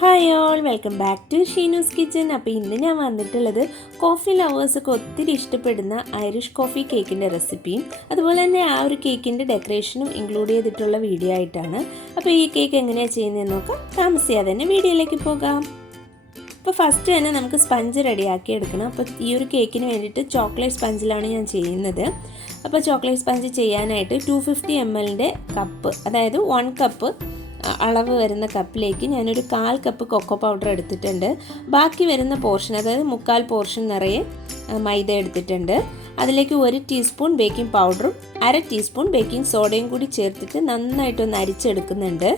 Hi all, welcome back to Sheenu's kitchen. അപ്പോൾ ഇന്ന് ഞാൻ വന്നിട്ടുള്ളത് കോഫി ലവേഴ്സൊക്കെ ഒത്തിരി ഇഷ്ടപ്പെടുന്ന ഐറിഷ് കോഫി കേക്കിൻ്റെ റെസിപ്പിയും അതുപോലെ തന്നെ ആ ഒരു കേക്കിൻ്റെ ഡെക്കറേഷനും ഇൻക്ലൂഡ് ചെയ്തിട്ടുള്ള വീഡിയോ ആയിട്ടാണ്. അപ്പോൾ ഈ കേക്ക് എങ്ങനെയാണ് ചെയ്യുന്നതെന്ന് നോക്കാം. താമസിയാതെ തന്നെ വീഡിയോയിലേക്ക് പോകാം. അപ്പോൾ ഫസ്റ്റ് തന്നെ നമുക്ക് സ്പഞ്ച് റെഡിയാക്കി എടുക്കണം. അപ്പോൾ ഈ ഒരു കേക്കിന് വേണ്ടിയിട്ട് ചോക്ലേറ്റ് സ്പഞ്ചിലാണ് ഞാൻ ചെയ്യുന്നത്. അപ്പോൾ ചോക്ലേറ്റ് സ്പഞ്ച് ചെയ്യാനായിട്ട് 250 ml കപ്പ്, അതായത് 1 കപ്പ് അളവ് വരുന്ന കപ്പിലേക്ക് ഞാനൊരു 1/4 കപ്പ് കൊക്കോ പൗഡർ എടുത്തിട്ടുണ്ട്. ബാക്കി വരുന്ന പോർഷൻ, അതായത് 1/4 പോർഷൻ നിറയെ മൈദ എടുത്തിട്ടുണ്ട്. അതിലേക്ക് 1 ടീസ്പൂൺ ബേക്കിംഗ് പൗഡറും 1/2 ടീസ്പൂൺ ബേക്കിംഗ് സോഡയും കൂടി ചേർത്തിട്ട് നന്നായിട്ടൊന്ന് അരിച്ചെടുക്കുന്നുണ്ട്.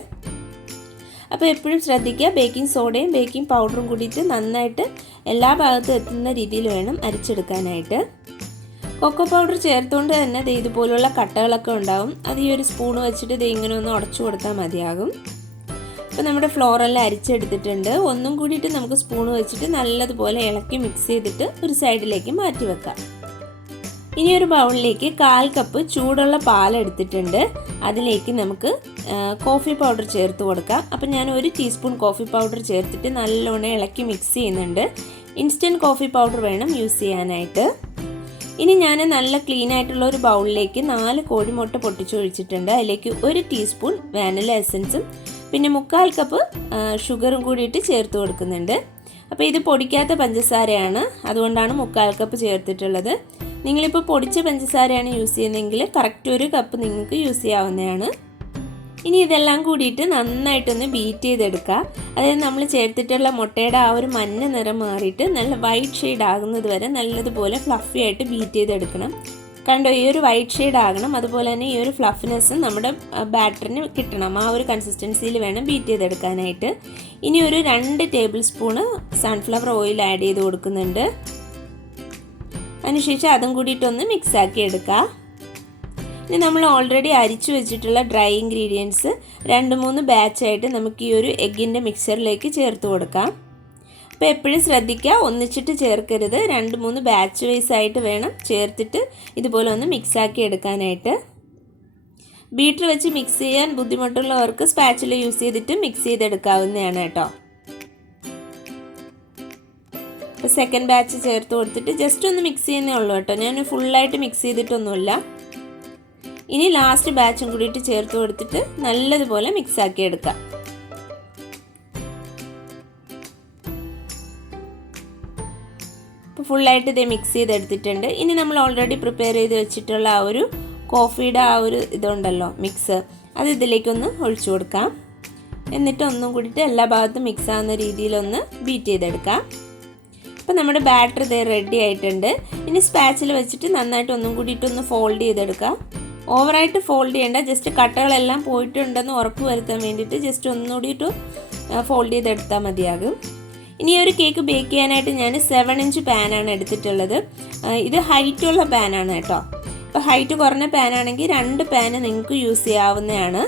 അപ്പോൾ എപ്പോഴും ശ്രദ്ധിക്കുക, ബേക്കിംഗ് സോഡയും ബേക്കിംഗ് പൗഡറും കൂടിയിട്ട് നന്നായിട്ട് എല്ലാ ഭാഗത്തും എത്തുന്ന രീതിയിൽ വേണം അരിച്ചെടുക്കാനായിട്ട്. കൊക്കോ പൗഡർ ചേർത്തുകൊണ്ട് തന്നെ ഇതുപോലുള്ള കട്ടകളൊക്കെ ഉണ്ടാവും. അത് ഈ ഒരു സ്പൂൺ വെച്ചിട്ട് ഇങ്ങനെ ഒന്ന് ഉടച്ചു കൊടുത്താൽ മതിയാകും. അപ്പോൾ നമ്മുടെ ഫ്ലോറെല്ലാം അരിച്ചെടുത്തിട്ടുണ്ട്. ഒന്നും കൂടിയിട്ട് നമുക്ക് സ്പൂൺ വെച്ചിട്ട് നല്ലതുപോലെ ഇളക്കി മിക്സ് ചെയ്തിട്ട് ഒരു സൈഡിലേക്ക് മാറ്റി വെക്കാം. ഇനി ഒരു ബൗളിലേക്ക് 1/4 കപ്പ് ചൂടുള്ള പാലെടുത്തിട്ടുണ്ട്. അതിലേക്ക് നമുക്ക് കോഫി പൗഡർ ചേർത്ത് കൊടുക്കാം. അപ്പോൾ ഞാൻ 1 ടീസ്പൂൺ കോഫി പൗഡർ ചേർത്തിട്ട് നല്ലോണം ഇളക്കി മിക്സ് ചെയ്യുന്നുണ്ട്. ഇൻസ്റ്റൻറ്റ് കോഫി പൗഡർ വേണം യൂസ് ചെയ്യാനായിട്ട്. ഇനി ഞാൻ നല്ല ക്ലീൻ ആയിട്ടുള്ള ഒരു ബൗളിലേക്ക് 4 കോഴിമുട്ട പൊട്ടിച്ചൊഴിച്ചിട്ടുണ്ട്. അതിലേക്ക് 1 ടീസ്പൂൺ വാനില എസൻസും പിന്നെ 1/4 കപ്പ് ഷുഗറും കൂടിയിട്ട് ചേർത്ത് കൊടുക്കുന്നുണ്ട്. അപ്പോൾ ഇത് പൊടിക്കാത്ത പഞ്ചസാരയാണ്, അതുകൊണ്ടാണ് 1/4 കപ്പ് ചേർത്തിട്ടുള്ളത്. നിങ്ങളിപ്പോൾ പൊടിച്ച പഞ്ചസാരയാണ് യൂസ് ചെയ്യുന്നതെങ്കിൽ കറക്റ്റ് 1 കപ്പ് നിങ്ങൾക്ക് യൂസ് ചെയ്യാവുന്നതാണ്. ഇനി ഇതെല്ലാം കൂടിയിട്ട് നന്നായിട്ടൊന്ന് ബീറ്റ് ചെയ്തെടുക്കുക. അതായത് നമ്മൾ ചേർത്തിട്ടുള്ള മുട്ടയുടെ ആ ഒരു മഞ്ഞ നിറം മാറിയിട്ട് നല്ല വൈറ്റ് ഷെയ്ഡ് ആകുന്നത് വരെ നല്ലതുപോലെ ഫ്ലഫി ആയിട്ട് ബീറ്റ് ചെയ്തെടുക്കണം. കണ്ടോ, ഈ ഒരു വൈറ്റ് ഷെയ്ഡ് ആകണം. അതുപോലെ തന്നെ ഈ ഒരു ഫ്ലഫിനെസ്സും നമ്മുടെ ബാറ്ററിന് കിട്ടണം. ആ ഒരു കൺസിസ്റ്റൻസിയിൽ വേണം ബീറ്റ് ചെയ്തെടുക്കാനായിട്ട്. ഇനി ഒരു 2 table spoon sunflower oil add ചെയ്ത് കൊടുക്കുന്നുണ്ട്. അതിനുശേഷം അതും കൂടിയിട്ടൊന്ന് മിക്സ് ആക്കി എടുക്കുക. ഇനി നമ്മൾ ഓൾറെഡി അരിച്ചു വെച്ചിട്ടുള്ള ഡ്രൈ ഇൻഗ്രീഡിയൻസ് 2-3 ബാച്ചായിട്ട് നമുക്ക് ഈ ഒരു എഗ്ഗിൻ്റെ മിക്സറിലേക്ക് ചേർത്ത് കൊടുക്കാം. അപ്പോൾ എപ്പോഴും ശ്രദ്ധിക്കുക, ഒന്നിച്ചിട്ട് ചേർക്കരുത്. 2-3 ബാച്ച് വൈസ് ആയിട്ട് വേണം ചേർത്തിട്ട് ഇതുപോലെ ഒന്ന് മിക്സാക്കി എടുക്കാനായിട്ട്. ബീറ്റർ വെച്ച് മിക്സ് ചെയ്യാൻ ബുദ്ധിമുട്ടുള്ളവർക്ക് സ്പാച്ചുല യൂസ് ചെയ്തിട്ട് മിക്സ് ചെയ്തെടുക്കാവുന്നതാണ് കേട്ടോ. അപ്പോൾ സെക്കൻഡ് ബാച്ച് ചേർത്ത് കൊടുത്തിട്ട് ജസ്റ്റ് ഒന്ന് മിക്സ് ചെയ്യുന്നേ ഉള്ളൂ കേട്ടോ. ഞാൻ ഫുള്ളായിട്ട് മിക്സ് ചെയ്തിട്ടൊന്നുമില്ല. ഇനി ലാസ്റ്റ് ബാച്ചും കൂടിയിട്ട് ചേർത്ത് കൊടുത്തിട്ട് നല്ലതുപോലെ മിക്സ് ആക്കി എടുക്കാം. ഇപ്പോൾ ഫുള്ളായിട്ട് ഇതേ മിക്സ് ചെയ്തെടുത്തിട്ടുണ്ട്. ഇനി നമ്മൾ ഓൾറെഡി പ്രിപ്പയർ ചെയ്ത് വെച്ചിട്ടുള്ള ആ ഒരു കോഫിയുടെ ആ ഒരു ഇതുണ്ടല്ലോ മിക്സ്, അത് ഇതിലേക്കൊന്ന് ഒഴിച്ചു കൊടുക്കാം. എന്നിട്ട് ഒന്നും കൂടിയിട്ട് എല്ലാ ഭാഗത്തും മിക്സ് ആവുന്ന രീതിയിലൊന്ന് ബീറ്റ് ചെയ്തെടുക്കാം. അപ്പോൾ നമ്മുടെ ബാറ്റർ ഇതേ റെഡി ആയിട്ടുണ്ട്. ഇനി സ്പാച്ചിൽ വെച്ചിട്ട് നന്നായിട്ട് ഒന്നും കൂടിയിട്ടൊന്ന് ഫോൾഡ് ചെയ്തെടുക്കാം. ഓവറായിട്ട് ഫോൾഡ് ചെയ്യേണ്ട, ജസ്റ്റ് കട്ടകളെല്ലാം പോയിട്ടുണ്ടെന്ന് ഉറപ്പ് വരുത്താൻ വേണ്ടിയിട്ട് ജസ്റ്റ് ഒന്നുകൂടിയിട്ട് ഫോൾഡ് ചെയ്തെടുത്താൽ മതിയാകും. ഇനി ഒരു കേക്ക് ബേക്ക് ചെയ്യാനായിട്ട് ഞാൻ 7 ഇഞ്ച് പാനാണ് എടുത്തിട്ടുള്ളത്. ഇത് ഹൈറ്റുള്ള പാനാണ് കേട്ടോ. ഇപ്പോൾ ഹൈറ്റ് കുറഞ്ഞ പാനാണെങ്കിൽ 2 പാന് നിങ്ങൾക്ക് യൂസ് ചെയ്യാവുന്നതാണ്.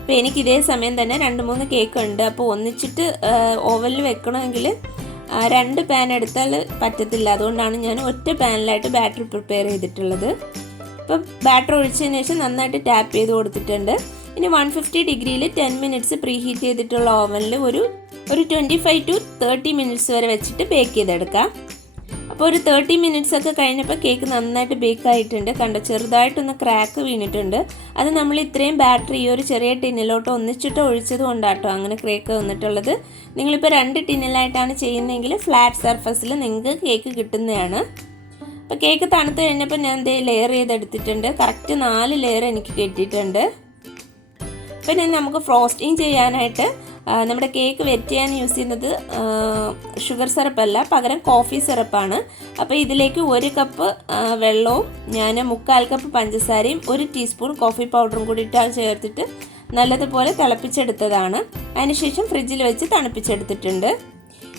അപ്പോൾ എനിക്ക് ഇതേ സമയം തന്നെ 2-3 കേക്ക് ഉണ്ട്. അപ്പോൾ ഒന്നിച്ചിട്ട് ഓവനിൽ വെക്കണമെങ്കിൽ 2 പാൻ എടുത്താൽ പറ്റത്തില്ല. അതുകൊണ്ടാണ് ഞാൻ ഒറ്റ പാനിലായിട്ട് ബാറ്റർ പ്രിപ്പയർ ചെയ്തിട്ടുള്ളത്. ഇപ്പോൾ ബാറ്റർ ഒഴിച്ചതിന് ശേഷം നന്നായിട്ട് ടാപ്പ് ചെയ്ത് കൊടുത്തിട്ടുണ്ട്. ഇനി 150 ഡിഗ്രിയിൽ 10 മിനിറ്റ്സ് പ്രീ ഹീറ്റ് ചെയ്തിട്ടുള്ള ഓവനിൽ ഒരു 25 to 30 മിനിറ്റ്സ് വരെ വെച്ചിട്ട് ബേക്ക് ചെയ്തെടുക്കാം. അപ്പോൾ ഒരു 30 മിനിറ്റ്സ് ഒക്കെ കഴിഞ്ഞപ്പോൾ കേക്ക് നന്നായിട്ട് ബേക്ക് ആയിട്ടുണ്ട്. കണ്ടോ, ചെറുതായിട്ടൊന്ന് ക്രാക്ക് വീണിട്ടുണ്ട്. അത് നമ്മൾ ഇത്രയും ബാറ്റർ ഈ ഒരു ചെറിയ ടിന്നിലോട്ട് ഒന്നിച്ചിട്ട് ഒഴിച്ചത് കൊണ്ടാട്ടോ അങ്ങനെ ക്രാക്ക് വന്നിട്ടുള്ളത്. നിങ്ങളിപ്പോൾ 2 ടിന്നിലായിട്ടാണ് ചെയ്യുന്നതെങ്കിൽ ഫ്ലാറ്റ് സർഫസിൽ നിങ്ങൾക്ക് കേക്ക് കിട്ടുന്നതാണ്. അപ്പോൾ കേക്ക് തണുത്ത് കഴിഞ്ഞപ്പോൾ ഞാൻ ലെയർ ചെയ്തെടുത്തിട്ടുണ്ട്. കറക്റ്റ് 4 ലെയർ എനിക്ക് കിട്ടിയിട്ടുണ്ട്. പിന്നെ നമുക്ക് ഫ്രോസ്റ്റിംഗ് ചെയ്യാനായിട്ട് നമ്മുടെ കേക്ക് വെറ്റ് ചെയ്യാൻ യൂസ് ചെയ്യുന്നത് ഷുഗർ സിറപ്പല്ല, പകരം കോഫി സിറപ്പാണ്. അപ്പോൾ ഇതിലേക്ക് 1 കപ്പ് വെള്ളവും ഞാൻ 1/4 കപ്പ് പഞ്ചസാരയും 1 ടീസ്പൂൺ കോഫി പൗഡറും കൂടി ചേർത്തിട്ട് നല്ലതുപോലെ തിളപ്പിച്ചെടുത്തതാണ്. അതിനുശേഷം ഫ്രിഡ്ജിൽ വെച്ച് തണുപ്പിച്ചെടുത്തിട്ടുണ്ട്.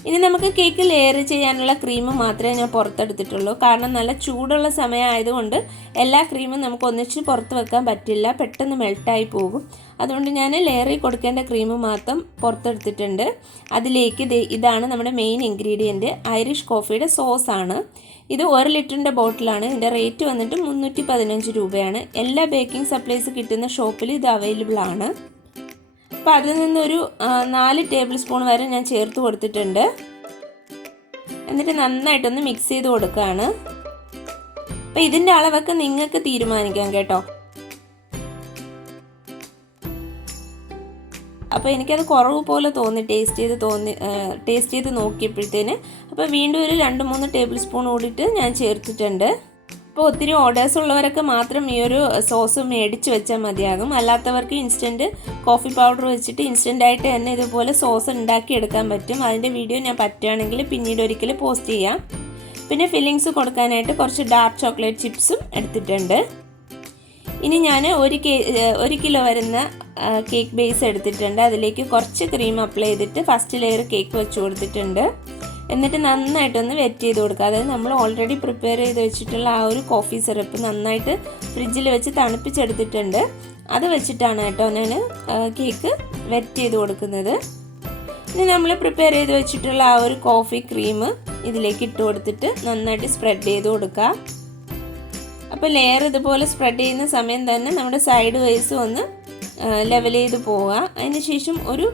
ഇനി നമുക്ക് കേക്ക് ലെയർ ചെയ്യാനുള്ള ക്രീം മാത്രമേ ഞാൻ പുറത്തെടുത്തിട്ടുള്ളൂ. കാരണം നല്ല ചൂടുള്ള സമയമായതുകൊണ്ട് എല്ലാ ക്രീമും നമുക്ക് ഒന്നിച്ച് പുറത്ത് വെക്കാൻ പറ്റില്ല, പെട്ടെന്ന് മെൽട്ടായി പോകും. അതുകൊണ്ട് ഞാൻ ലെയറിൽ കൊടുക്കേണ്ട ക്രീം മാത്രം പുറത്തെടുത്തിട്ടുണ്ട്. അതിലേക്ക് ഇതാണ് നമ്മുടെ മെയിൻ ഇൻഗ്രീഡിയൻറ്റ്, ഐറിഷ് കോഫിയുടെ സോസാണ്. ഇത് 1 ലിറ്ററിൻ്റെ ബോട്ടിലാണ്. ഇതിൻ്റെ റേറ്റ് വന്നിട്ട് 315 രൂപയാണ്. എല്ലാ ബേക്കിംഗ് സപ്ലൈസ് കിട്ടുന്ന ഷോപ്പിൽ ഇത് അവൈലബിൾ ആണ്. അപ്പോൾ അതിൽ നിന്നൊരു 4 ടേബിൾ സ്പൂൺ വരെ ഞാൻ ചേർത്ത് കൊടുത്തിട്ടുണ്ട്. എന്നിട്ട് നന്നായിട്ടൊന്ന് മിക്സ് ചെയ്ത് കൊടുക്കുകയാണ്. അപ്പോൾ ഇതിൻ്റെ അളവൊക്കെ നിങ്ങൾക്ക് തീരുമാനിക്കാം കേട്ടോ. അപ്പോൾ എനിക്കത് കുറവ് പോലെ തോന്നി ടേസ്റ്റ് ചെയ്ത് നോക്കിയപ്പോഴത്തേന്. അപ്പോൾ വീണ്ടും ഒരു 2-3 ടേബിൾ സ്പൂൺ കൂടിയിട്ട് ഞാൻ ചേർത്തിട്ടുണ്ട്. അപ്പോൾ ഒത്തിരി ഓർഡേഴ്സ് ഉള്ളവരൊക്കെ മാത്രം ഈ ഒരു സോസ് മേടിച്ച് വെച്ചാൽ മതിയാകും. അല്ലാത്തവർക്ക് ഇൻസ്റ്റൻറ്റ് കോഫി പൗഡർ വെച്ചിട്ട് ഇൻസ്റ്റൻ്റായിട്ട് തന്നെ ഇതുപോലെ സോസ് ഉണ്ടാക്കിയെടുക്കാൻ പറ്റും. അതിൻ്റെ വീഡിയോ ഞാൻ പറ്റുകയാണെങ്കിൽ പിന്നീട് ഒരിക്കൽ പോസ്റ്റ് ചെയ്യാം. പിന്നെ ഫില്ലിങ്സ് കൊടുക്കാനായിട്ട് കുറച്ച് ഡാർക്ക് ചോക്ലേറ്റ് ചിപ്സും എടുത്തിട്ടുണ്ട്. ഇനി ഞാൻ 1 കിലോ വരുന്ന കേക്ക് ബേസ് എടുത്തിട്ടുണ്ട്. അതിലേക്ക് കുറച്ച് ക്രീം അപ്ലൈ ചെയ്തിട്ട് ഫസ്റ്റ് ലെയർ കേക്ക് വെച്ച് കൊടുത്തിട്ടുണ്ട്. എന്നിട്ട് നന്നായിട്ടൊന്ന് വെറ്റ് ചെയ്ത് കൊടുക്കുക. അതായത് നമ്മൾ ഓൾറെഡി പ്രിപ്പയർ ചെയ്ത് വെച്ചിട്ടുള്ള ആ ഒരു കോഫി സിറപ്പ് നന്നായിട്ട് ഫ്രിഡ്ജിൽ വെച്ച് തണുപ്പിച്ചെടുത്തിട്ടുണ്ട്. അത് വെച്ചിട്ടാണ് കേട്ടോ ഞാൻ കേക്ക് വെറ്റ് ചെയ്ത് കൊടുക്കുന്നത്. ഇനി നമ്മൾ പ്രിപ്പയർ ചെയ്ത് വെച്ചിട്ടുള്ള ആ ഒരു കോഫി ക്രീം ഇതിലേക്ക് ഇട്ട് കൊടുത്തിട്ട് നന്നായിട്ട് സ്പ്രെഡ് ചെയ്ത് കൊടുക്കുക. അപ്പോൾ ലെയർ ഇതുപോലെ സ്പ്രെഡ് ചെയ്യുന്ന സമയം തന്നെ നമ്മുടെ സൈഡ് വൈസും ഒന്ന് ലെവൽ ചെയ്ത് പോവുക. അതിന് ശേഷം ഒരു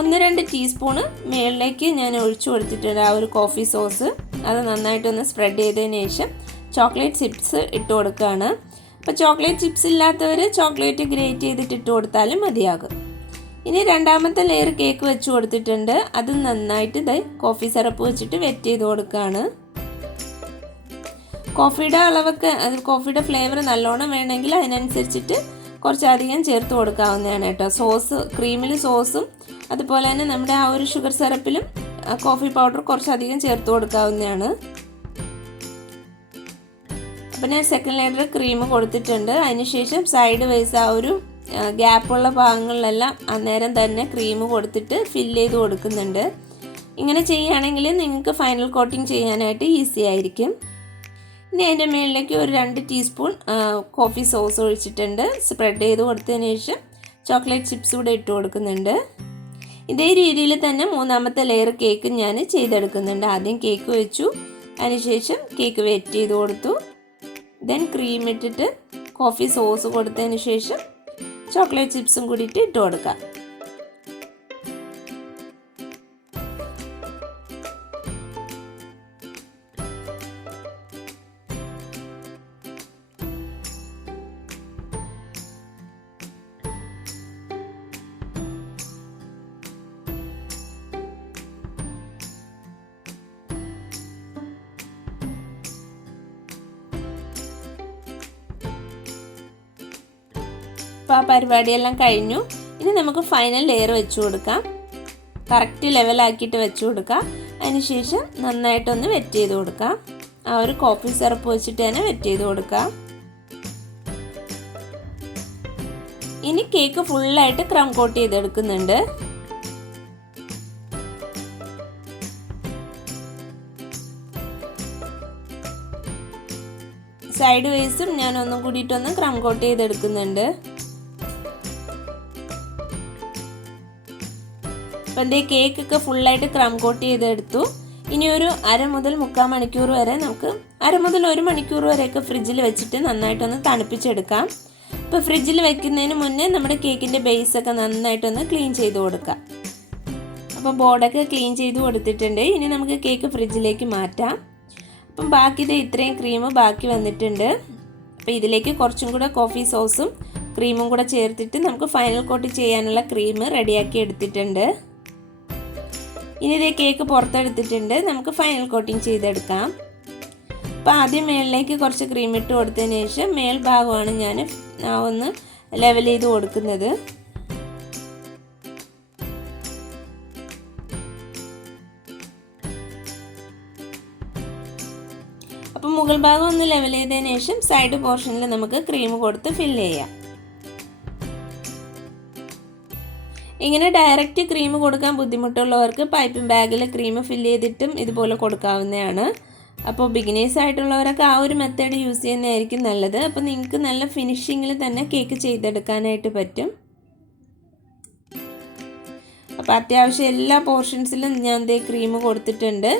1-2 ടീസ്പൂണ് മുകളിലേക്ക് ഞാൻ ഒഴിച്ചു കൊടുത്തിട്ടുണ്ട് ആ ഒരു കോഫി സോസ്. അത് നന്നായിട്ടൊന്ന് സ്പ്രെഡ് ചെയ്തതിന് ശേഷം ചോക്ലേറ്റ് ചിപ്സ് ഇട്ട് കൊടുക്കുകയാണ്. അപ്പോൾ ചോക്ലേറ്റ് ചിപ്സ് ഇല്ലാത്തവർ ചോക്ലേറ്റ് ഗ്രേറ്റ് ചെയ്തിട്ട് ഇട്ട് കൊടുത്താലും മതിയാകും. ഇനി രണ്ടാമത്തെ ലെയർ കേക്ക് വെച്ച് കൊടുത്തിട്ടുണ്ട്. അത് നന്നായിട്ട് കോഫി സിറപ്പ് വെച്ചിട്ട് വെറ്റ് ചെയ്ത് കൊടുക്കുകയാണ്. കോഫിയുടെ അളവൊക്കെ കോഫിയുടെ ഫ്ലേവർ നല്ലോണം വേണമെങ്കിൽ അതിനനുസരിച്ചിട്ട് കുറച്ചധികം ചേർത്ത് കൊടുക്കാവുന്നതാണ് കേട്ടോ. ക്രീമിൽ സോസും അതുപോലെ തന്നെ നമ്മുടെ ആ ഒരു ഷുഗർ സിറപ്പിലും കോഫി പൗഡർ കുറച്ചധികം ചേർത്ത് കൊടുക്കാവുന്നതാണ്. അപ്പം ഞാൻ സെക്കൻഡ് ലെയർ ക്രീം കൊടുത്തിട്ടുണ്ട്. അതിനുശേഷം സൈഡ് വൈസ് ആ ഒരു ഗ്യാപ്പുള്ള ഭാഗങ്ങളിലെല്ലാം അന്നേരം തന്നെ ക്രീം കൊടുത്തിട്ട് ഫില്ല് ചെയ്ത് കൊടുക്കുന്നുണ്ട്. ഇങ്ങനെ ചെയ്യുകയാണെങ്കിൽ നിങ്ങൾക്ക് ഫൈനൽ കോട്ടിങ് ചെയ്യാനായിട്ട് ഈസി ആയിരിക്കും. ഇനി അതിൻ്റെ മുകളിലേക്ക് ഒരു 2 ടീസ്പൂൺ കോഫി സോസ് ഒഴിച്ചിട്ടുണ്ട്. സ്പ്രെഡ് ചെയ്ത് കൊടുത്തതിന് ശേഷം ചോക്ലേറ്റ് ചിപ്സ് കൂടെ ഇട്ട് കൊടുക്കുന്നുണ്ട്. ഇതേ രീതിയിൽ തന്നെ മൂന്നാമത്തെ ലെയർ കേക്ക് ഞാൻ ചെയ്തെടുക്കുന്നുണ്ട്. ആദ്യം കേക്ക് വെച്ചു, അതിനുശേഷം കേക്ക് വെറ്റ് ചെയ്ത് കൊടുത്തു. ദെൻ ക്രീം ഇട്ടിട്ട് കോഫി സോസ് കൊടുത്തതിന് ശേഷം ചോക്ലേറ്റ് ചിപ്സും കൂടിയിട്ട് ഇട്ട് കൊടുക്കാം. അപ്പോൾ ആ പരിപാടിയെല്ലാം കഴിഞ്ഞു. ഇനി നമുക്ക് ഫൈനൽ ലെയർ വെച്ച് കൊടുക്കാം. കറക്റ്റ് ലെവലാക്കിയിട്ട് വെച്ച് കൊടുക്കാം. അതിനുശേഷം നന്നായിട്ടൊന്ന് വെറ്റ് ചെയ്ത് കൊടുക്കാം. ആ ഒരു കോഫി സിറപ്പ് വെച്ചിട്ട് തന്നെ വെറ്റ് ചെയ്ത് കൊടുക്കാം. ഇനി കേക്ക് ഫുള്ളായിട്ട് ക്രം കോട്ട് ചെയ്തെടുക്കുന്നുണ്ട്. സൈഡ് വൈസും ഞാൻ ഒന്നും കൂടിയിട്ടൊന്ന് ക്രം കോട്ട് ചെയ്തെടുക്കുന്നുണ്ട്. അപ്പം ഇതേ കേക്കൊക്കെ ഫുള്ളായിട്ട് ക്രം കോട്ട് ചെയ്തെടുത്തു. ഇനി ഒരു 1/2 മുതൽ 3/4 മണിക്കൂർ വരെ നമുക്ക് 1/2 മുതൽ 1 മണിക്കൂർ വരെയൊക്കെ ഫ്രിഡ്ജിൽ വെച്ചിട്ട് നന്നായിട്ടൊന്ന് തണുപ്പിച്ചെടുക്കാം. ഇപ്പോൾ ഫ്രിഡ്ജിൽ വെക്കുന്നതിന് മുന്നേ നമ്മുടെ കേക്കിൻ്റെ ബേസൊക്കെ നന്നായിട്ടൊന്ന് ക്ലീൻ ചെയ്ത് കൊടുക്കാം. അപ്പോൾ ബോർഡൊക്കെ ക്ലീൻ ചെയ്ത് കൊടുത്തിട്ടുണ്ട്. ഇനി നമുക്ക് കേക്ക് ഫ്രിഡ്ജിലേക്ക് മാറ്റാം. അപ്പം ബാക്കി ഇത്രയും ക്രീം ബാക്കി വന്നിട്ടുണ്ട്. അപ്പോൾ ഇതിലേക്ക് കുറച്ചും കൂടെ കോഫി സോസും ക്രീമും കൂടെ ചേർത്തിട്ട് നമുക്ക് ഫൈനൽ കോട്ട് ചെയ്യാനുള്ള ക്രീം റെഡിയാക്കി എടുത്തിട്ടുണ്ട്. ഇനി ഇതേ കേക്ക് പുറത്തെടുത്തിട്ടുണ്ട്. നമുക്ക് ഫൈനൽ കോട്ടിങ് ചെയ്തെടുക്കാം. അപ്പോൾ ആദ്യം മേളിലേക്ക് കുറച്ച് ക്രീം ഇട്ട് കൊടുത്തതിന് ശേഷം മേൽഭാഗമാണ് ഞാൻ ഒന്ന് ലെവൽ ചെയ്ത് കൊടുക്കുന്നത്. അപ്പോൾ മുകൾ ഭാഗം ഒന്ന് ലെവൽ ചെയ്തതിന് ശേഷം സൈഡ് പോർഷനിൽ നമുക്ക് ക്രീം കൊടുത്ത് ഫില്ല് ചെയ്യാം. ഇങ്ങനെ ഡയറക്റ്റ് ക്രീം കൊടുക്കാൻ ബുദ്ധിമുട്ടുള്ളവർക്ക് പൈപ്പിംഗ് ബാഗിൽ ക്രീം ഫില്ല് ചെയ്തിട്ടും ഇതുപോലെ കൊടുക്കാവുന്നതാണ്. അപ്പോൾ ബിഗിനേഴ്സ് ആയിട്ടുള്ളവരൊക്കെ ആ ഒരു മെത്തേഡ് യൂസ് ചെയ്യുന്നതായിരിക്കും നല്ലത്. അപ്പോൾ നിങ്ങൾക്ക് നല്ല ഫിനിഷിങ്ങിൽ തന്നെ കേക്ക് ചെയ്തെടുക്കാനായിട്ട് പറ്റും. അപ്പോൾ അത്യാവശ്യം എല്ലാ പോർഷൻസിലും ഞാൻ ദേ ക്രീം കൊടുത്തിട്ടുണ്ട്.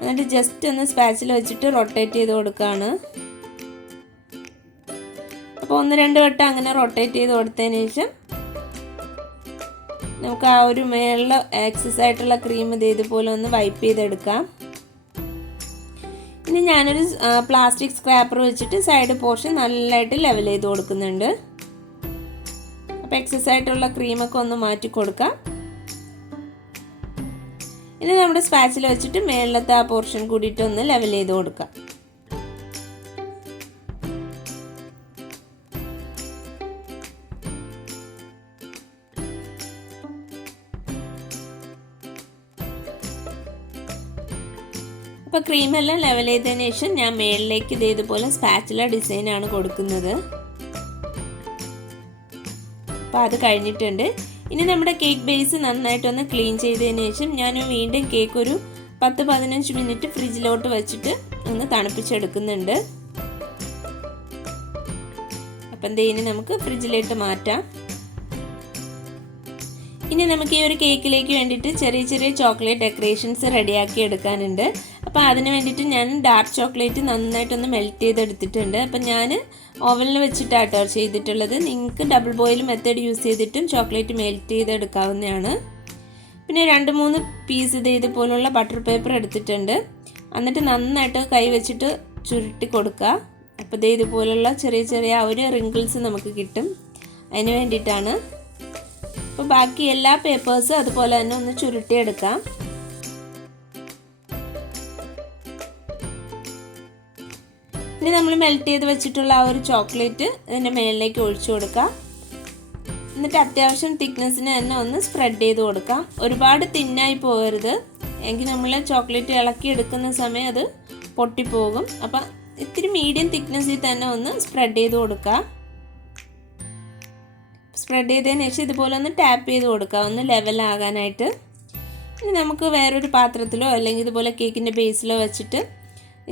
എന്നിട്ട് ജസ്റ്റ് ഒന്ന് സ്പാച്ചിൽ വെച്ചിട്ട് റൊട്ടേറ്റ് ചെയ്ത് കൊടുക്കുകയാണ്. അപ്പോൾ 1-2 വട്ടം അങ്ങനെ റൊട്ടേറ്റ് ചെയ്ത് കൊടുത്തതിന് ശേഷം നമുക്ക് ആ ഒരു മേളിൽ എക്സസ് ആയിട്ടുള്ള ക്രീം ഇതുപോലെ ഒന്ന് വൈപ്പ് ചെയ്തെടുക്കാം. ഇനി ഞാനൊരു പ്ലാസ്റ്റിക് സ്ക്രാപ്പർ വെച്ചിട്ട് സൈഡ് പോർഷൻ നല്ലതായിട്ട് ലെവൽ ചെയ്ത് കൊടുക്കുന്നുണ്ട്. അപ്പോൾ എക്സസ് ആയിട്ടുള്ള ക്രീമൊക്കെ ഒന്ന് മാറ്റി കൊടുക്കാം. ഇനി നമ്മുടെ സ്പാച്ചിൽ വെച്ചിട്ട് മേളിലത്തെ ആ പോർഷൻ കൂടിയിട്ട് ഒന്ന് ലെവൽ ചെയ്ത് കൊടുക്കാം. അപ്പോൾ ക്രീമെല്ലാം ലെവൽ ചെയ്തതിന് ശേഷം ഞാൻ മേളിലേക്ക് ഇതേപോലെ സ്പാച്ചുല ഡിസൈനാണ് കൊടുക്കുന്നത്. അപ്പോൾ അത് കഴിഞ്ഞിട്ടുണ്ട്. ഇനി നമ്മുടെ കേക്ക് ബേസ് നന്നായിട്ടൊന്ന് ക്ലീൻ ചെയ്തതിന് ശേഷം ഞാൻ വീണ്ടും കേക്ക് ഒരു 10-15 മിനിറ്റ് ഫ്രിഡ്ജിലോട്ട് വെച്ചിട്ട് ഒന്ന് തണുപ്പിച്ചെടുക്കുന്നുണ്ട്. അപ്പം ഇനി നമുക്ക് ഫ്രിഡ്ജിലേക്ക് മാറ്റാം. ഇനി നമുക്ക് ഈ ഒരു കേക്കിലേക്ക് വേണ്ടിയിട്ട് ചെറിയ ചെറിയ ചോക്ലേറ്റ് ഡെക്കറേഷൻസ് റെഡിയാക്കി എടുക്കാനുണ്ട്. അപ്പോൾ അതിന് വേണ്ടിയിട്ട് ഞാൻ ഡാർക്ക് ചോക്ലേറ്റ് നന്നായിട്ടൊന്ന് മെൽറ്റ് ചെയ്തെടുത്തിട്ടുണ്ട്. അപ്പം ഞാൻ ഓവനിൽ വെച്ചിട്ടാട്ടോ ചെയ്തിട്ടുള്ളത്. നിങ്ങൾക്ക് ഡബിൾ ബോയിൽ മെത്തേഡ് യൂസ് ചെയ്തിട്ടും ചോക്ലേറ്റ് മെൽറ്റ് ചെയ്തെടുക്കാവുന്നതാണ്. പിന്നെ 2-3 പീസ് ഇതുപോലുള്ള ബട്ടർ പേപ്പർ എടുത്തിട്ടുണ്ട്. എന്നിട്ട് നന്നായിട്ട് കൈ വെച്ചിട്ട് ചുരുട്ടി കൊടുക്കുക. അപ്പോൾ ഇതുപോലുള്ള ചെറിയ ചെറിയ ഒരു റിങ്കിൾസ് നമുക്ക് കിട്ടും. അതിന് വേണ്ടിയിട്ടാണ്. അപ്പോൾ ബാക്കി എല്ലാ പേപ്പേഴ്സും അതുപോലെ തന്നെ ഒന്ന് ചുരുട്ടിയെടുക്കാം. ഇനി നമ്മൾ മെൽറ്റ് ചെയ്ത് വെച്ചിട്ടുള്ള ആ ഒരു ചോക്ലേറ്റ് ഇതിൻ്റെ മേളിലേക്ക് ഒഴിച്ചു കൊടുക്കാം. എന്നിട്ട് അത്യാവശ്യം തിക്നെസ്സിന് തന്നെ ഒന്ന് സ്പ്രെഡ് ചെയ്ത് കൊടുക്കാം. ഒരുപാട് തിന്നായി പോകരുത്, എങ്കിൽ നമ്മൾ ചോക്ലേറ്റ് ഇളക്കി എടുക്കുന്ന സമയം അത് പൊട്ടിപ്പോകും. അപ്പം ഇത്തിരി മീഡിയം തിക്നെസ്സിൽ തന്നെ ഒന്ന് സ്പ്രെഡ് ചെയ്ത് കൊടുക്കുക. സ്പ്രെഡ് ചെയ്തതിന് ശേഷം ഇതുപോലെ ഒന്ന് ടാപ്പ് ചെയ്ത് കൊടുക്കുക, ഒന്ന് ലെവലാകാനായിട്ട്. ഇനി നമുക്ക് വേറൊരു പാത്രത്തിലോ അല്ലെങ്കിൽ ഇതുപോലെ കേക്കിൻ്റെ ബേസിലോ വെച്ചിട്ട്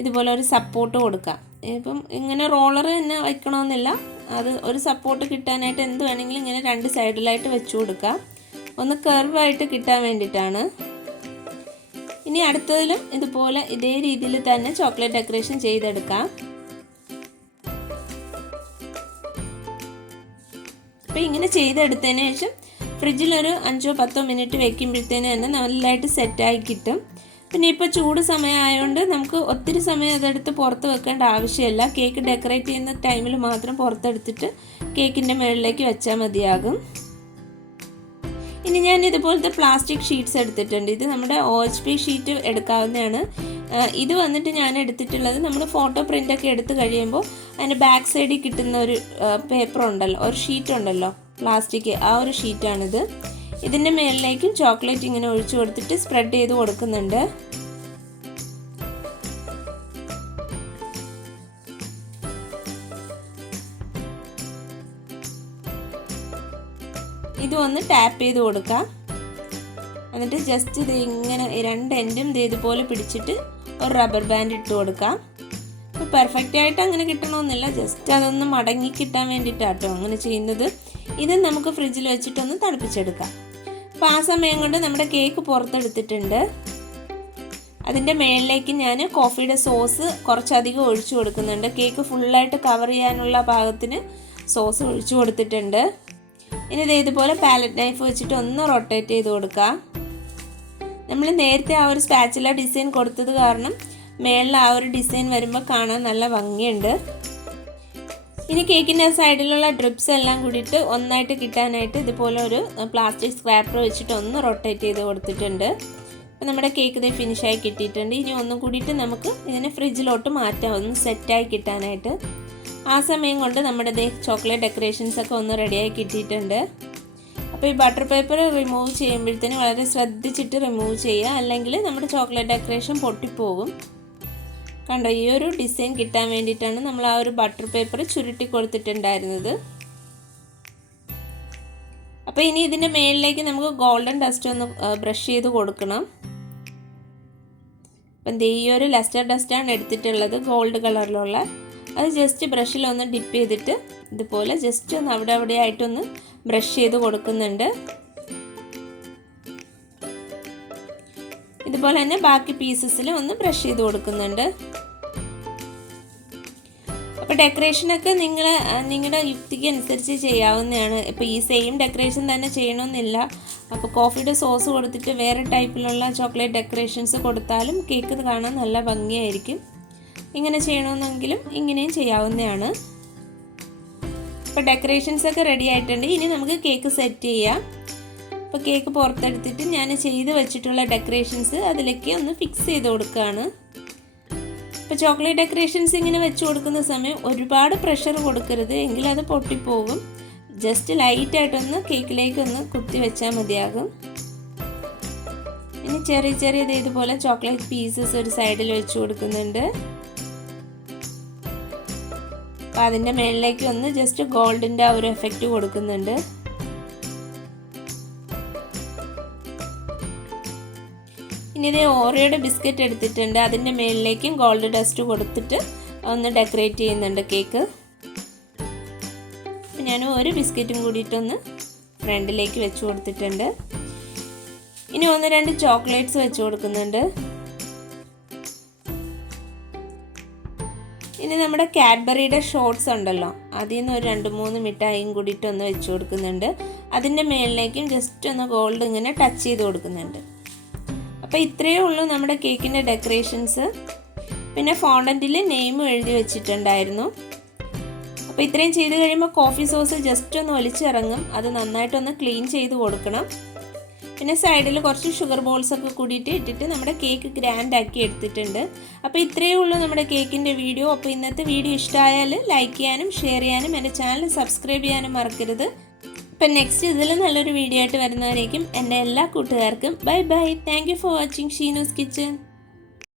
ഇതുപോലെ ഒരു സപ്പോർട്ട് കൊടുക്കാം. ഇപ്പം ഇങ്ങനെ റോളർ തന്നെ വയ്ക്കണമെന്നില്ല, അത് ഒരു സപ്പോർട്ട് കിട്ടാനായിട്ട് എന്ത് വേണമെങ്കിലും ഇങ്ങനെ 2 സൈഡിലായിട്ട് വെച്ച് കൊടുക്കാം. ഒന്ന് കർവായിട്ട് കിട്ടാൻ വേണ്ടിയിട്ടാണ്. ഇനി അടുത്തതിലും ഇതുപോലെ ഇതേ രീതിയിൽ തന്നെ ചോക്ലേറ്റ് ഡെക്കറേഷൻ ചെയ്തെടുക്കാം. അപ്പോൾ ഇങ്ങനെ ചെയ്തെടുത്തതിന് ശേഷം ഫ്രിഡ്ജിലൊരു 5-10 മിനിറ്റ് വെക്കുമ്പോഴത്തേന് തന്നെ നല്ലതായിട്ട് സെറ്റായി കിട്ടും. പിന്നെ ഇപ്പോൾ ചൂട് സമയമായതുകൊണ്ട് നമുക്ക് ഒത്തിരി സമയം അതെടുത്ത് പുറത്ത് വെക്കേണ്ട ആവശ്യമില്ല. കേക്ക് ഡെക്കറേറ്റ് ചെയ്യുന്ന ടൈമിൽ മാത്രം പുറത്തെടുത്തിട്ട് കേക്കിൻ്റെ മുകളിലേക്ക് വെച്ചാൽ മതിയാകും. ഇനി ഞാൻ ഇതുപോലത്തെ പ്ലാസ്റ്റിക് ഷീറ്റ്സ് എടുത്തിട്ടുണ്ട്. ഇത് നമ്മുടെ OHP ഷീറ്റ് എടുക്കാവുന്നതാണ്. ഇത് വന്നിട്ട് ഞാൻ എടുത്തിട്ടുള്ളത് നമ്മൾ ഫോട്ടോ പ്രിൻ്റൊക്കെ എടുത്ത് കഴിയുമ്പോൾ അതിൻ്റെ ബാക്ക് സൈഡിൽ കിട്ടുന്ന ഒരു പേപ്പർ ഉണ്ടല്ലോ, ഒരു ഷീറ്റ് ഉണ്ടല്ലോ പ്ലാസ്റ്റിക്, ആ ഒരു ഷീറ്റാണിത്. ഇതിൻ്റെ മേളിലേക്കും ചോക്ലേറ്റ് ഇങ്ങനെ ഒഴിച്ചു കൊടുത്തിട്ട് സ്പ്രെഡ് ചെയ്ത് കൊടുക്കുന്നുണ്ട്. ഇത് ഒന്ന് ടാപ്പ് ചെയ്ത് കൊടുക്കാം. എന്നിട്ട് ജസ്റ്റ് ഇത് ഇങ്ങനെ 2 എൻഡും ഇതുപോലെ പിടിച്ചിട്ട് ഒരു റബ്ബർ ബാൻഡ് ഇട്ട് കൊടുക്കാം. അപ്പോൾ പെർഫെക്റ്റ് ആയിട്ട് അങ്ങനെ കിട്ടണമെന്നില്ല, ജസ്റ്റ് അതൊന്ന് മടങ്ങി കിട്ടാൻ വേണ്ടിയിട്ടാട്ടോ അങ്ങനെ ചെയ്യുന്നത്. ഇത് നമുക്ക് ഫ്രിഡ്ജിൽ വെച്ചിട്ടൊന്ന് തണുപ്പിച്ചെടുക്കാം. അപ്പോൾ ആ സമയം കൊണ്ട് നമ്മുടെ കേക്ക് പുറത്തെടുത്തിട്ടുണ്ട്. അതിൻ്റെ മേളിലേക്ക് ഞാൻ കോഫിയുടെ സോസ് കുറച്ചധികം ഒഴിച്ചു കൊടുക്കുന്നുണ്ട്. കേക്ക് ഫുള്ളായിട്ട് കവർ ചെയ്യാനുള്ള പാകത്തിന് സോസ് ഒഴിച്ചു കൊടുത്തിട്ടുണ്ട്. ഇനി ഇതുപോലെ പാലറ്റ് നൈഫ് വെച്ചിട്ട് ഒന്ന് റൊട്ടേറ്റ് ചെയ്ത് കൊടുക്കാം. നമ്മൾ നേരത്തെ ആ ഒരു സ്പാച്ചുല ഡിസൈൻ കൊടുത്തത് കാരണം മേളിൽ ആ ഒരു ഡിസൈൻ വരുമ്പോൾ കാണാൻ നല്ല ഭംഗിയുണ്ട്. ഇനി കേക്കിൻ്റെ സൈഡിലുള്ള ഡ്രിപ്സ് എല്ലാം കൂടിയിട്ട് ഒന്നായിട്ട് കിട്ടാനായിട്ട് ഇതുപോലെ ഒരു പ്ലാസ്റ്റിക് സ്ക്രാപ്പർ വെച്ചിട്ട് ഒന്ന് റൊട്ടേറ്റ് ചെയ്ത് കൊടുത്തിട്ടുണ്ട്. അപ്പോൾ നമ്മുടെ കേക്ക് ഫിനിഷായി കിട്ടിയിട്ടുണ്ട്. ഇനി ഒന്നും കൂടിയിട്ട് നമുക്ക് ഇതിനെ ഫ്രിഡ്ജിലോട്ട് മാറ്റാം, ഒന്ന് സെറ്റായി കിട്ടാനായിട്ട്. ആ സമയം കൊണ്ട് നമ്മുടെ ചോക്ലേറ്റ് ഡെക്കറേഷൻസൊക്കെ ഒന്ന് റെഡിയായി കിട്ടിയിട്ടുണ്ട്. അപ്പോൾ ഈ ബട്ടർ പേപ്പർ റിമൂവ് ചെയ്യുമ്പോഴത്തേന് വളരെ ശ്രദ്ധിച്ചിട്ട് റിമൂവ് ചെയ്യുക, അല്ലെങ്കിൽ നമ്മുടെ ചോക്ലേറ്റ് ഡെക്കറേഷൻ പൊട്ടിപ്പോകും. കണ്ടോ, ഈ ഒരു ഡിസൈൻ കിട്ടാൻ വേണ്ടിയിട്ടാണ് നമ്മൾ ആ ഒരു ബട്ടർ പേപ്പർ ചുരുട്ടി കൊടുത്തിട്ടുണ്ടായിരുന്നത്. അപ്പോൾ ഇനി ഇതിൻ്റെ മേളിലേക്ക് നമുക്ക് ഗോൾഡൻ ഡസ്റ്റ് ഒന്ന് ബ്രഷ് ചെയ്ത് കൊടുക്കണം. അപ്പം ഈ ഒരു ലസ്റ്റർ ഡസ്റ്റാണ് എടുത്തിട്ടുള്ളത്, ഗോൾഡ് കളറിലുള്ള. അത് ജസ്റ്റ് ബ്രഷിലൊന്ന് ഡിപ്പ് ചെയ്തിട്ട് ഇതുപോലെ ജസ്റ്റ് ഒന്ന് അവിടെ ആയിട്ടൊന്ന് ബ്രഷ് ചെയ്ത് കൊടുക്കുന്നുണ്ട്. ഇതുപോലെ തന്നെ ബാക്കി പീസസിലും ഒന്ന് ബ്രഷ് ചെയ്ത് കൊടുക്കുന്നുണ്ട്. അപ്പോൾ ഡെക്കറേഷനൊക്കെ നിങ്ങളുടെ യുക്തിക്ക് അനുസരിച്ച് ചെയ്യാവുന്നതാണ്. ഇപ്പോൾ ഈ സെയിം ഡെക്കറേഷൻ തന്നെ ചെയ്യണമെന്നില്ല. അപ്പോൾ കോഫിയുടെ സോസ് കൊടുത്തിട്ട് വേറെ ടൈപ്പിലുള്ള ചോക്ലേറ്റ് ഡെക്കറേഷൻസ് കൊടുത്താലും കേക്ക് കാണാൻ നല്ല ഭംഗിയായിരിക്കും. ഇങ്ങനെ ചെയ്യണമെന്നെങ്കിലും ഇങ്ങനെയും ചെയ്യാവുന്നതാണ്. ഇപ്പോൾ ഡെക്കറേഷൻസൊക്കെ റെഡി ആയിട്ടുണ്ട്. ഇനി നമുക്ക് കേക്ക് സെറ്റ് ചെയ്യാം. അപ്പോൾ കേക്ക് പുറത്തെടുത്തിട്ട് ഞാൻ ചെയ്ത് വെച്ചിട്ടുള്ള ഡെക്കറേഷൻസ് അതിലേക്ക് ഒന്ന് ഫിക്സ് ചെയ്ത് കൊടുക്കുകയാണ്. ഇപ്പോൾ ചോക്ലേറ്റ് ഡെക്കറേഷൻസ് ഇങ്ങനെ വെച്ച് കൊടുക്കുന്ന സമയം ഒരുപാട് പ്രഷർ കൊടുക്കരുത്, എങ്കിലത് പൊട്ടിപ്പോകും. ജസ്റ്റ് ലൈറ്റായിട്ടൊന്ന് കേക്കിലേക്കൊന്ന് കുത്തി വെച്ചാൽ മതിയാകും. ഇനി ചെറിയ ഇതുപോലെ ചോക്ലേറ്റ് പീസസ് ഒരു സൈഡിൽ വെച്ച് കൊടുക്കുന്നുണ്ട്. അപ്പോൾ അതിൻ്റെ മേളിലേക്ക് ഒന്ന് ജസ്റ്റ് ഗോൾഡിൻ്റെ ആ ഒരു എഫക്റ്റ് കൊടുക്കുന്നുണ്ട്. ഇനി ഇതേ ഓറിയോയുടെ ബിസ്ക്കറ്റ് എടുത്തിട്ടുണ്ട്, അതിൻ്റെ മേളിലേക്കും ഗോൾഡ് ഡസ്റ്റ് കൊടുത്തിട്ട് ഒന്ന് ഡെക്കറേറ്റ് ചെയ്യുന്നുണ്ട് കേക്ക്. ഞാൻ ഒരു ബിസ്ക്കറ്റും കൂടിയിട്ടൊന്ന് ഫ്രണ്ടിലേക്ക് വെച്ച് കൊടുത്തിട്ടുണ്ട്. ഇനി 1-2 ചോക്ലേറ്റ്സ് വെച്ച് കൊടുക്കുന്നുണ്ട്. ഇനി നമ്മുടെ കാഡ്ബറിയുടെ ഷോർട്സ് ഉണ്ടല്ലോ, അതിൽ നിന്ന് ഒരു 2-3 മിഠായിയും കൂടിയിട്ടൊന്ന് വെച്ച് കൊടുക്കുന്നുണ്ട്. അതിൻ്റെ മേളിലേക്കും ജസ്റ്റ് ഒന്ന് ഗോൾഡ് ഇങ്ങനെ ടച്ച് ചെയ്ത് കൊടുക്കുന്നുണ്ട്. അപ്പോൾ ഇത്രയേ ഉള്ളൂ നമ്മുടെ കേക്കിൻ്റെ ഡെക്കറേഷൻസ്. പിന്നെ ഫോണ്ടൻറ്റിൽ നെയിമും എഴുതി വെച്ചിട്ടുണ്ടായിരുന്നു. അപ്പോൾ ഇത്രയും ചെയ്ത് കഴിയുമ്പോൾ കോഫി സോസ് ജസ്റ്റ് ഒന്ന് ഒലിച്ചിറങ്ങും. അത് നന്നായിട്ടൊന്ന് ക്ലീൻ ചെയ്ത് കൊടുക്കണം. പിന്നെ സൈഡിൽ കുറച്ച് ഷുഗർ ബോൾസൊക്കെ കൂടിയിട്ട് ഇട്ടിട്ട് നമ്മുടെ കേക്ക് ഗ്രാൻഡാക്കി എടുത്തിട്ടുണ്ട്. അപ്പോൾ ഇത്രയേ ഉള്ളൂ നമ്മുടെ കേക്കിൻ്റെ വീഡിയോ. അപ്പോൾ ഇന്നത്തെ വീഡിയോ ഇഷ്ടമായാൽ ലൈക്ക് ചെയ്യാനും ഷെയർ ചെയ്യാനും എൻ്റെ ചാനൽ സബ്സ്ക്രൈബ് ചെയ്യാനും മറക്കരുത്. അപ്പം നെക്സ്റ്റ് ഇതിൽ നല്ലൊരു വീഡിയോ ആയിട്ട് വരുന്നവരേക്കും എൻ്റെ എല്ലാ കൂട്ടുകാർക്കും bye bye. Thank you for watching Sheenu's kitchen.